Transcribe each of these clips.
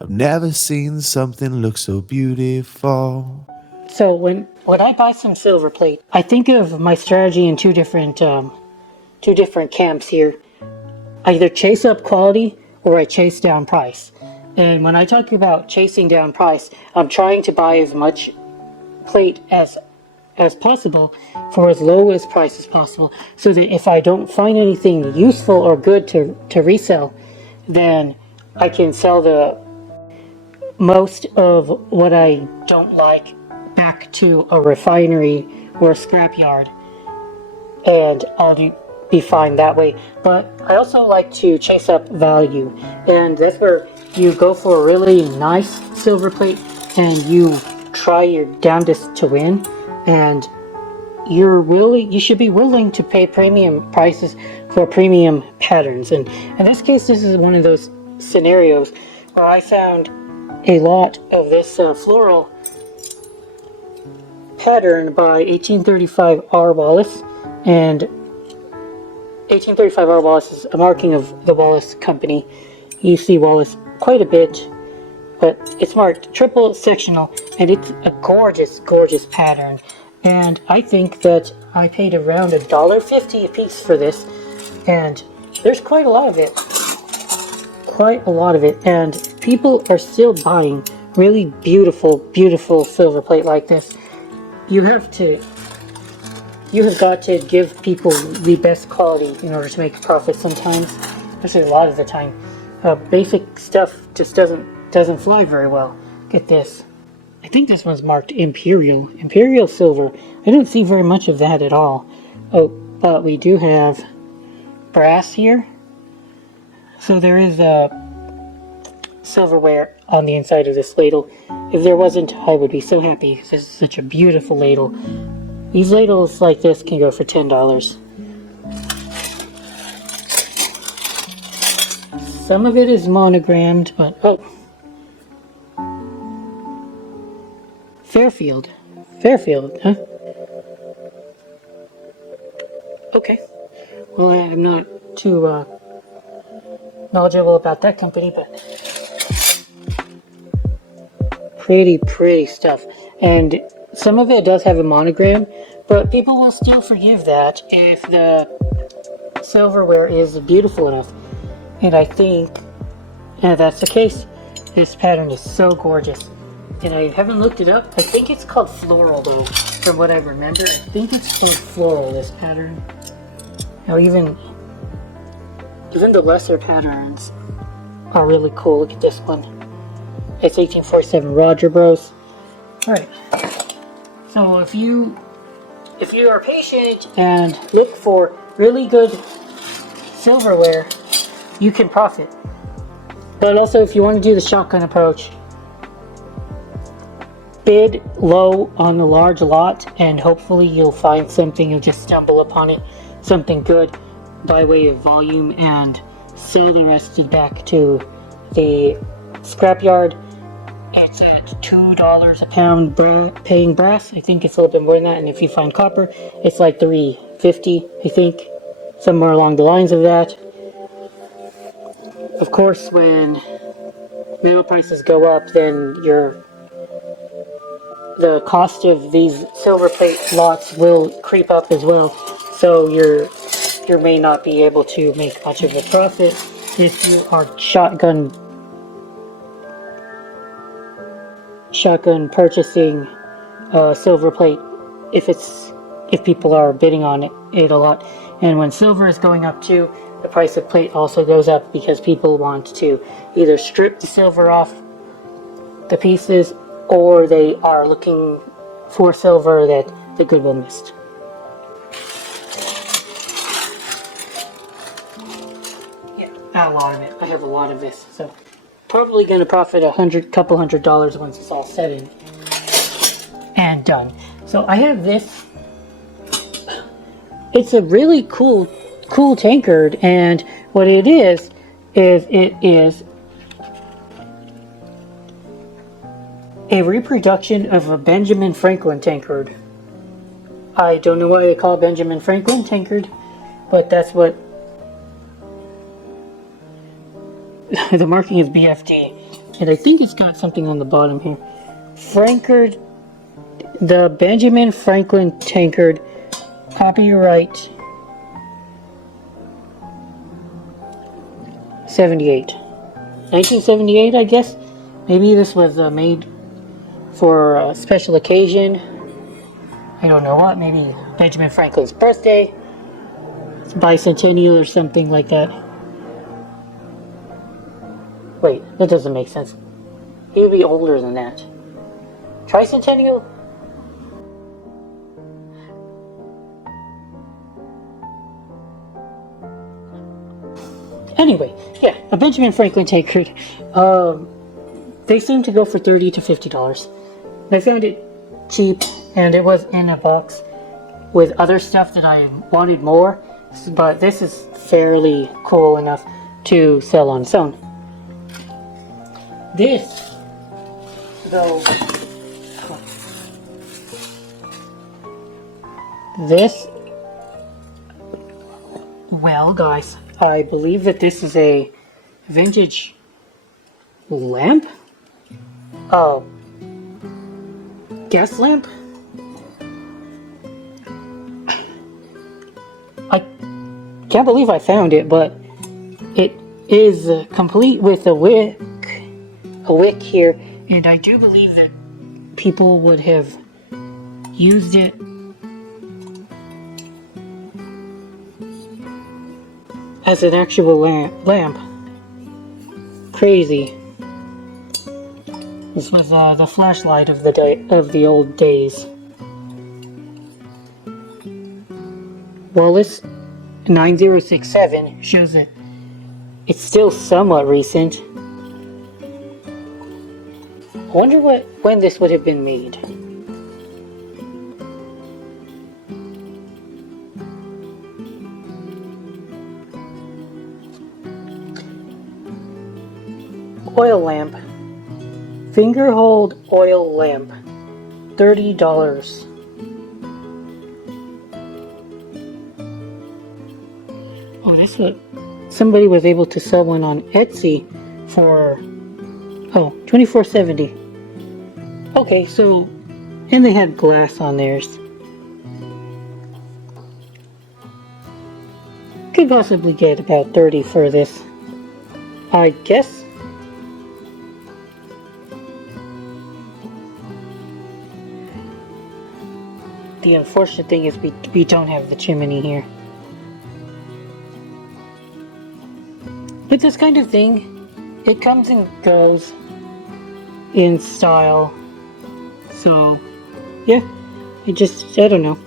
I've never seen something look so beautiful. So when I buy some silver plate, I think of my strategy in two different camps here. I either chase up quality or I chase down price. And when I talk about chasing down price, I'm trying to buy as much plate as possible for as low as price as possible, so that if I don't find anything useful or good to resell, then I can sell the most of what I don't like back to a refinery or a scrapyard, and I'll be fine that way. But I also like to chase up value, and that's where you go for a really nice silver plate and you try your damnedest to win, and you should be willing to pay premium prices for premium patterns. And in this case, this is one of those scenarios where I found a lot of this floral pattern by 1835 R. Wallace, and 1835 R. Wallace is a marking of the Wallace Company. You see Wallace quite a bit, but it's marked triple sectional, and it's a gorgeous, gorgeous pattern. And I think that I paid around $1.50 a piece for this, and there's quite a lot of it. And people are still buying really beautiful, beautiful silver plate like this. You have got to give people the best quality in order to make a profit sometimes, especially a lot of the time. Basic stuff just doesn't fly very well. Get this. I think this one's marked Imperial Silver. I don't see very much of that at all. Oh, but we do have brass here. So there is silverware on the inside of this ladle. If there wasn't, I would be so happy. This is such a beautiful ladle. These ladles like this can go for $10. Some of it is monogrammed, but Fairfield, huh? Okay. Well, I'm not too knowledgeable about that company, but pretty stuff. And some of it does have a monogram, but people will still forgive that if the silverware is beautiful enough. And I think that's the case. This pattern is so gorgeous. And I haven't looked it up. I think it's called floral though, from what I remember. I think it's called floral, this pattern. Now even the lesser patterns are really cool. Look at this one. It's 1847 Roger Bros. Alright. So if you are patient and look for really good silverware, you can profit. But also if you want to do the shotgun approach, bid low on the large lot, and hopefully you'll find something. You'll just stumble upon it, something good by way of volume, and sell the rest back to the scrapyard. It's at $2 a pound paying brass. I think it's a little bit more than that, and if you find copper, it's like $3.50, I think, somewhere along the lines of that. Of course, when metal prices go up, then the cost of these silver plate lots will creep up as well. So you may not be able to make much of a profit if you are shotgun purchasing silver plate, if people are bidding on it a lot. And when silver is going up too, the price of plate also goes up, because people want to either strip the silver off the pieces, or they are looking for silver that the Goodwill missed. Yeah, a lot of it. I have a lot of this, so probably going to profit couple $100 once it's all said and done. So I have this. It's a really cool tankard, and what it is it is a reproduction of a Benjamin Franklin tankard. I don't know why they call it Benjamin Franklin tankard, but that's what the marking is BFD. And I think it's got something on the bottom here. Frankard, the Benjamin Franklin tankard, copyright 78. 1978, I guess. Maybe this was made for a special occasion. I don't know what. Maybe Benjamin Franklin's birthday, bicentennial or something like that. Wait, that doesn't make sense. He would be older than that. Tricentennial? Anyway, yeah, a Benjamin Franklin tankard. They seem to go for $30 to $50. I found it cheap, and it was in a box with other stuff that I wanted more, but this is fairly cool enough to sell on its own. This, though, well, guys, I believe that this is a vintage lamp? Oh, gas lamp? I can't believe I found it, but it is complete with a wick here, and I do believe that people would have used it as an actual lamp. Crazy. This was the flashlight of the old days. Wallace 9067 shows that it's still somewhat recent. I wonder when this would have been made. Oil lamp. Finger hold oil lamp. $30. Oh, this what somebody was able to sell one on Etsy for $24.70. Okay, so, and they had glass on theirs. Could possibly get about $30 for this, I guess. The unfortunate thing is we don't have the chimney here. But this kind of thing, it comes and goes in style. So, yeah, I don't know.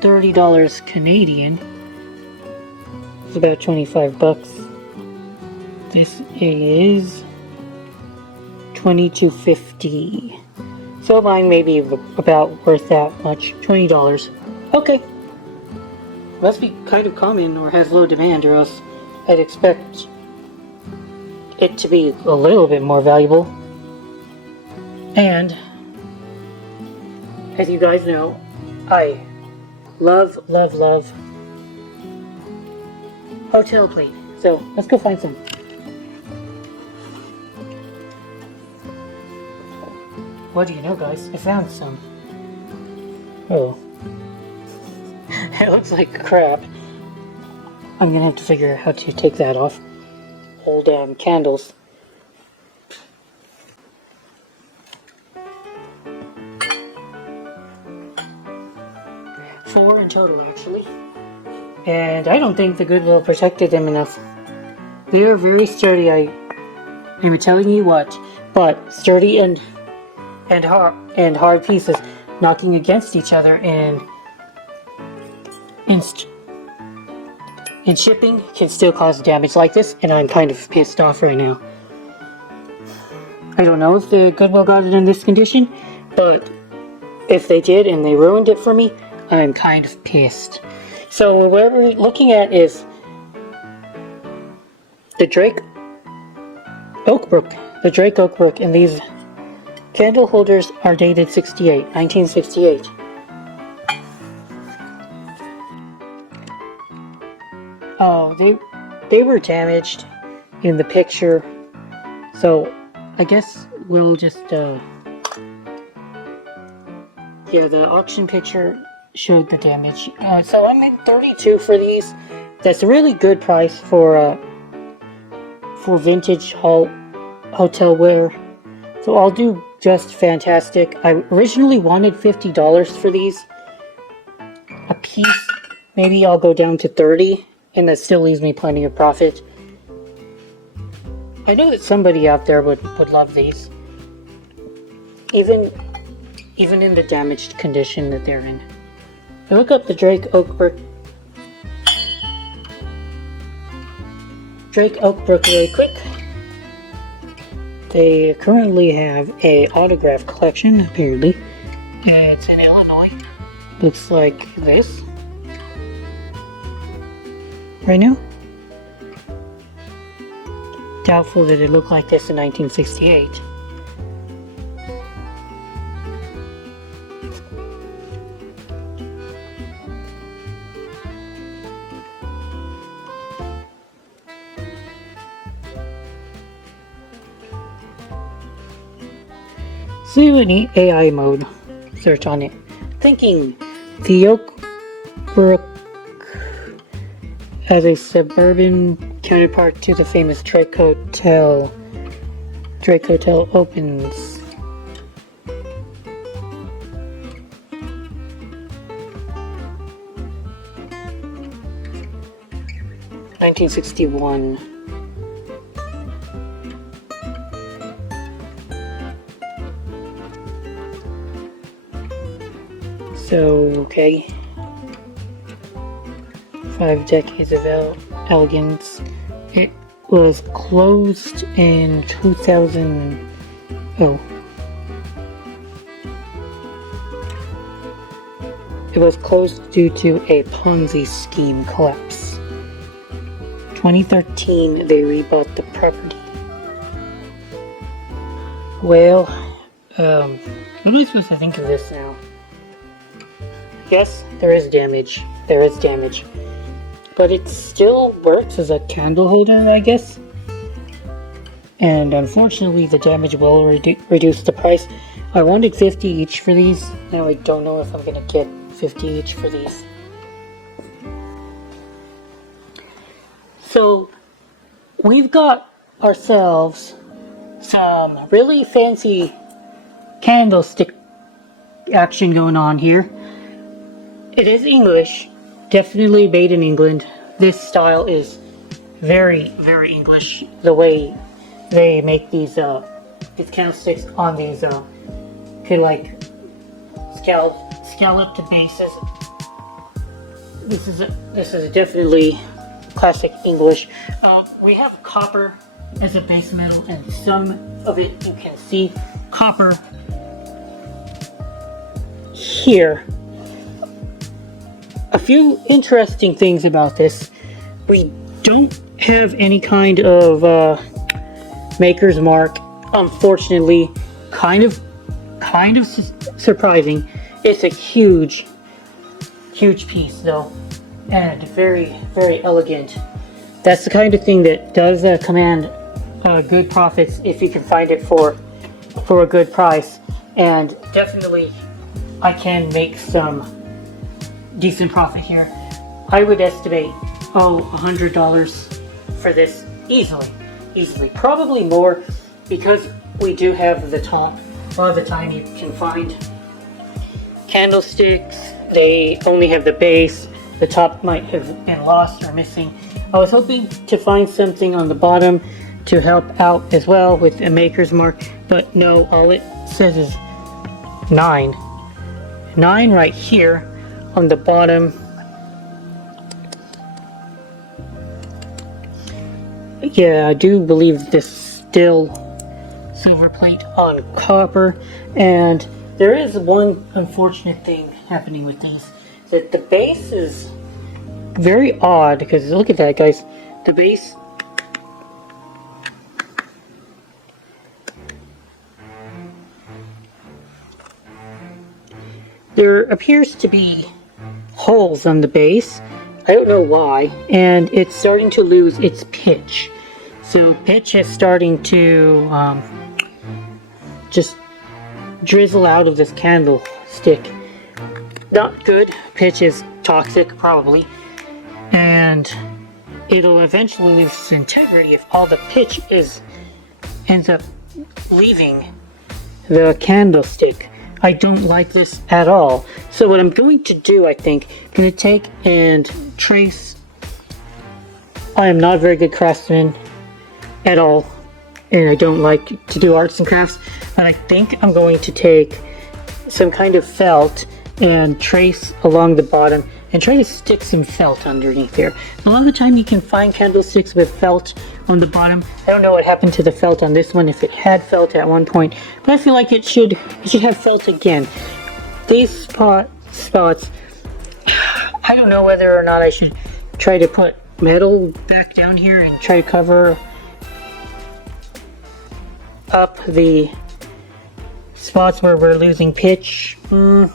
$30 Canadian. It's about 25 bucks. This is $22.50. So mine may be about worth that much. $20. Okay. Must be kind of common or has low demand, or else I'd expect it to be a little bit more valuable. And as you guys know, I love hotel plate. So let's go find some. What do you know, guys? I found some. Oh. It looks like crap. I'm gonna have to figure out how to take that off. Hold down candles. Four in total, actually. And I don't think the Goodwill protected them enough. They are very sturdy, I'm telling you what. But sturdy and hard pieces knocking against each other in shipping can still cause damage like this, and I'm kind of pissed off right now. I don't know if the Goodwill got it in this condition, but if they did and they ruined it for me, I'm kind of pissed. So what we're looking at is the Drake Oakbrook. The Drake Oakbrook, and these candle holders are dated 1968. Oh, they were damaged. in the picture. So I guess we'll just yeah, the auction picture showed the damage. So I made 32 for these. That's a really good price for vintage hotel wear. So I'll do just fantastic. I originally wanted $50 for these a piece. Maybe I'll go down to 30, and that still leaves me plenty of profit. I know that somebody out there would love these, even in the damaged condition that they're in. I look up the Drake Oakbrook really quick. They currently have a autograph collection, apparently. It's in Illinois. Looks like this. Right now? Doubtful that it looked like this in 1968. See any AI mode. Search on it. Thinking the Oakbrook as a suburban counterpart to the famous Drake Hotel. Drake Hotel opens. (1961). So, okay. 5 decades of elegance. It was closed in 2000. Oh. It was closed due to a Ponzi scheme collapse. 2013, they rebought the property. Well, what am I supposed to think of this now? Yes, there is damage. There is damage. But it still works as a candle holder, I guess. And unfortunately, the damage will reduce the price. I wanted 50 each for these. Now I don't know if I'm going to get 50 each for these. So, we've got ourselves some really fancy candlestick action going on here. It is English, definitely made in England. This style is very, very English. The way they make these candlesticks on these kind of like scalloped bases. This is definitely classic English. We have copper as a base metal, and some of it you can see copper here. A few interesting things about this. We don't have any kind of maker's mark, unfortunately. Kind of surprising. It's a huge piece though, and very, very elegant. That's the kind of thing that does command good profits if you can find it for a good price. And definitely I can make some decent profit here. I would estimate $100 for this easily, probably more, because we do have the top. A lot of the time you can find candlesticks, they only have the base, the top might have been lost or missing. I was hoping to find something on the bottom to help out as well with a maker's mark, but no, all it says is 9 right here on the bottom. Yeah, I do believe this is still silver plate on copper, and there is one unfortunate thing happening with these, that the base is very odd, because look at that, guys. The base, there appears to be holes on the base. I don't know why, and it's starting to lose its pitch. So pitch is starting to just drizzle out of this candlestick. Not good. Pitch is toxic, probably, and it'll eventually lose its integrity if all the pitch ends up leaving the candlestick. I don't like this at all. So what I'm going to do, I think, I'm going to take and trace. I am not a very good craftsman at all, and I don't like to do arts and crafts, but I think I'm going to take some kind of felt and trace along the bottom and try to stick some felt underneath there. A lot of the time you can find candlesticks with felt on the bottom. I don't know what happened to the felt on this one, if it had felt at one point, but I feel like it should have felt again. These spots, I don't know whether or not I should try to put metal back down here and try to cover up the spots where we're losing pitch. I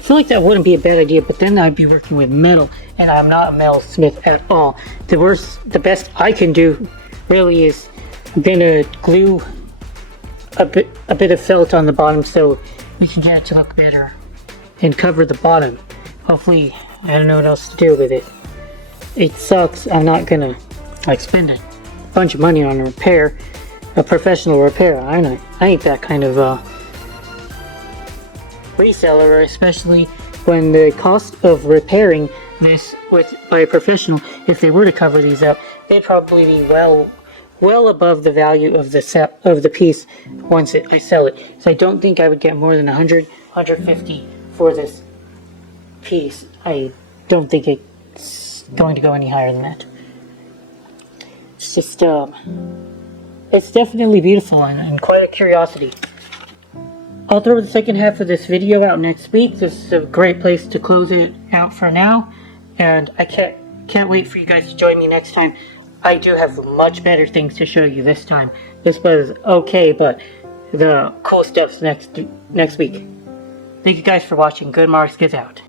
feel like that wouldn't be a bad idea, but then I'd be working with metal, and I'm not a metalsmith at all. The best I can do really is I'm gonna glue a bit of felt on the bottom so we can get it to look better and cover the bottom. Hopefully, I don't know what else to do with it. It sucks. I'm not gonna spend a bunch of money on a professional repair. I ain't that kind of reseller, especially when the cost of repairing this by a professional, if they were to cover these up, they'd probably be well above the value of the piece once I sell it. So I don't think I would get more than 150 for this piece. I don't think it's going to go any higher than that. It's just it's definitely beautiful and quite a curiosity. I'll throw the second half of this video out next week. This is a great place to close it out for now, and I can't wait for you guys to join me next time. I do have much better things to show you this time. This was okay, but the cool stuff's next week. Thank you guys for watching. Good Marks gets out.